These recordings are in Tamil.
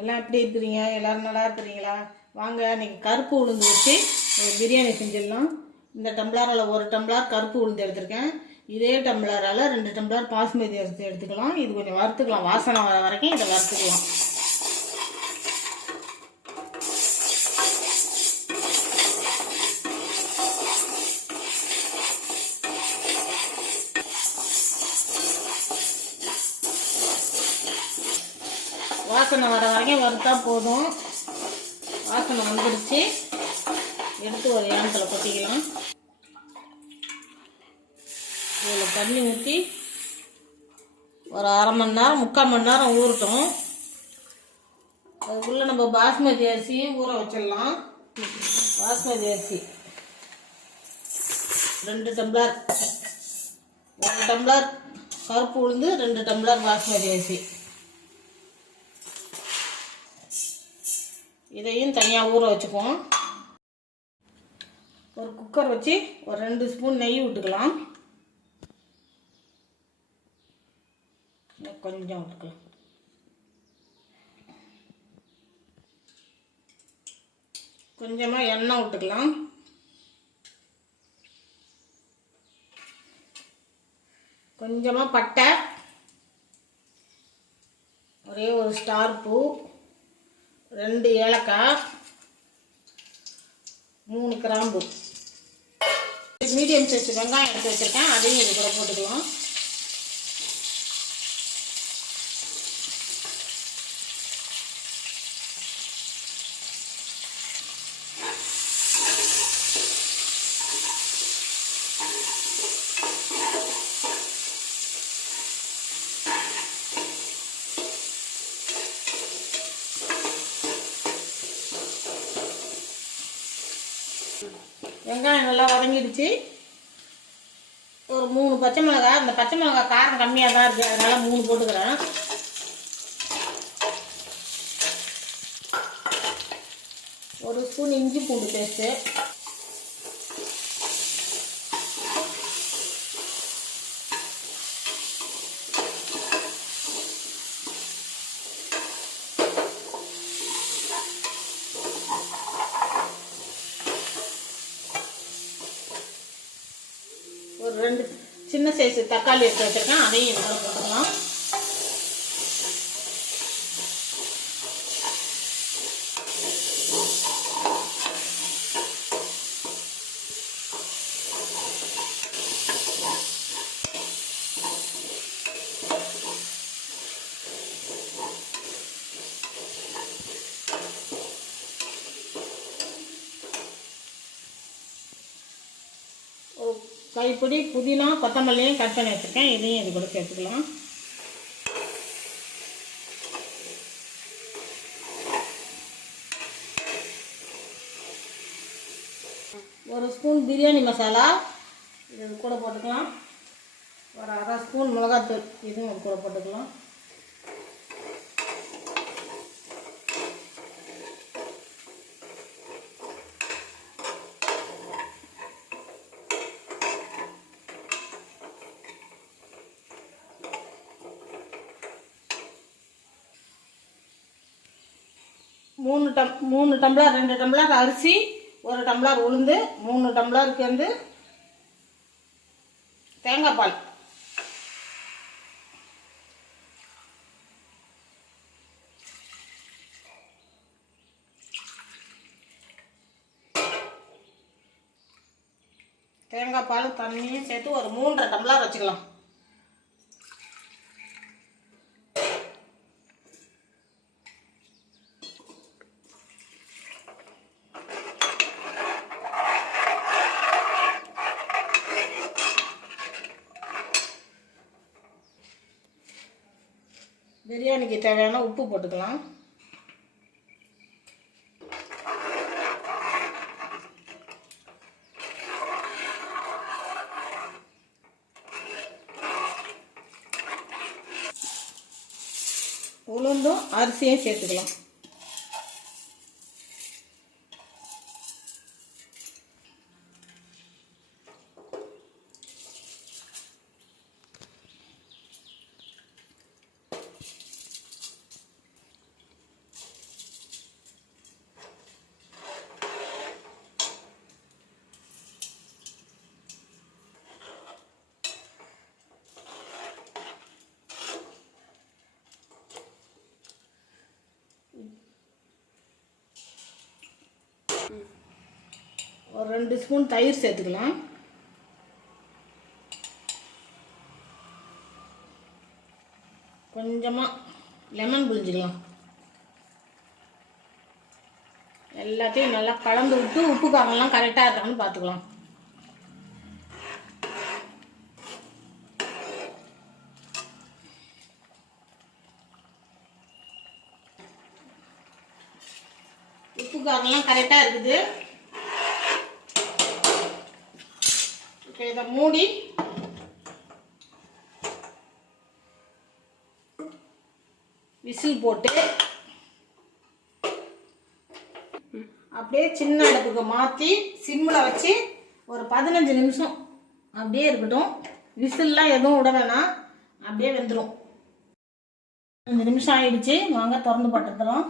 எல்லாம் எப்படி இருக்கிறீங்க? எல்லோரும் நல்லா இருக்கிறீங்களா? வாங்க இன்றைக்கி கருப்பு உளுந்து வச்சு ஒரு பிரியாணி செஞ்சிடலாம். இந்த டம்ளரால் ஒரு டம்ளர் கருப்பு உளுந்து எடுத்திருக்கேன். இதே டம்ளரால் 2 டம்ளர் பாஸ்மதி அரிசி எடுத்துக்கலாம். இது கொஞ்சம் வறுத்துக்கலாம், வாசனை வர வரைக்கும் இதை வறுத்துக்கலாம். வாசனை வர வரைக்கும் வறுத்தா போதும். வாசனை வந்துடுச்சு. எடுத்து ஒரு ஏனத்தில் கொட்டிக்கலாம். இதில் தண்ணி ஊற்றி ஒரு அரை மணி நேரம் 3/4 மணி நேரம் ஊறட்டும். அதுக்குள்ளே நம்ம பாஸ்மதி அரிசியும் ஊற வச்சிடலாம். பாஸ்மதி அரிசி 2 டம்ளர், 1 டம்ளர் கருப்பு உளுந்து, 2 டம்ளர் பாஸ்மதி அரிசி. இதையும் தனியாக ஊற வச்சுக்குவோம். ஒரு குக்கர் வச்சு ஒரு 2 ஸ்பூன் நெய் விட்டுக்கலாம். கொஞ்சம் விட்டுக்கலாம். கொஞ்சமாக எண்ணெய் விட்டுக்கலாம். கொஞ்சமாக பட்டை, ஒரே ஒரு ஸ்டார் பூ, 2 ஏலக்காய், 3 கிராம்பு, மீடியம் சைஸ் வெங்காயம் எடுத்து வச்சுருக்கேன். அதையும் இது கூட போட்டுக்கலாம். வெங்காயம் நல்லா வதங்கிடுச்சு. ஒரு 3 பச்சை மிளகாய். அந்த பச்சை மிளகாய் காரம் கம்மியாக தான் இருக்குது, அதனால் 3 போட்டுக்கிறேன். ஒரு ஸ்பூன் இஞ்சி பூண்டு பேஸ்ட்டு, ஒரு 2 சின்ன சைஸ் தக்காளி எடுத்து வச்சுருக்கேன். அதையும் இதோட போட்டுக்கலாம். கைப்பிடி புதினா கொத்தமல்லியும் கட் பண்ணி வச்சுருக்கேன். இதையும் இது கூட சேர்த்துக்கலாம். ஒரு ஸ்பூன் பிரியாணி மசாலா இது கூட போட்டுக்கலாம். ஒரு அரை ஸ்பூன் மிளகாத்தூள் இதுவும் இது கூட போட்டுக்கலாம். மூணு டம்ளர் 2 டம்ளர் அரிசி, 1 டம்ளர் உளுந்து, 3 டம்ளருக்கு வந்து தேங்காய் பால். தேங்காய் பால் தண்ணியும் சேர்த்து ஒரு 3.5 டம்ளர் வச்சுக்கலாம். பிரியாணிக்கு தேவையான உப்பு போட்டுக்கலாம். உளுந்தும் அரிசியும் சேர்த்துக்கலாம். ஒரு 2 ஸ்பூன் தயிர் சேர்த்துக்கலாம். கொஞ்சமாக லெமன் புழிஞ்சிக்கலாம். எல்லாத்தையும் நல்லா கலந்து விட்டு உப்பு காரம்லாம் கரெக்டாக இருக்கான்னு பார்த்துக்கலாம். உப்பு காரம்லாம் கரெக்டாக இருக்குது. இப்போ இதை மூடி விசில் போட்டு அப்படியே சின்ன அடுப்புக்கு மாற்றி சிம்மில் வச்சு ஒரு 15 நிமிஷம் அப்படியே இருக்கட்டும். விசில்லாம் எதுவும் விட வேணாம், அப்படியே வெந்துடும். 5 நிமிஷம் ஆயிடுச்சு. வாங்க திறந்து போட்டுக்கலாம்.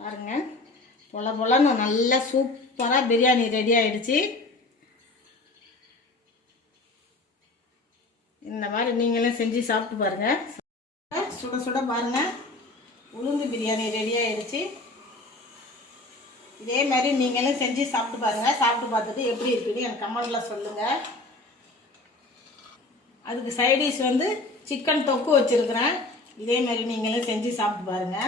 பாருங்க, பொல பொலன்னு நல்லா சூப்பராக பிரியாணி ரெடி ஆயிடுச்சு. இந்த மாதிரி நீங்களும் செஞ்சு சாப்பிட்டு பாருங்க. சுட சுட பாருங்க, உளுந்து பிரியாணி ரெடி ஆயிடுச்சு. இதே மாதிரி நீங்களும் செஞ்சு சாப்பிட்டு பாருங்க. சாப்பிட்டு பார்த்துட்டு எப்படி இருக்குன்னு எனக்கு கமெண்ட்ல சொல்லுங்க. அதுக்கு சைடிஷ் வந்து சிக்கன் தொக்கு வச்சிருக்கிறேன். இதே மாதிரி நீங்களும் செஞ்சு சாப்பிட்டு பாருங்க.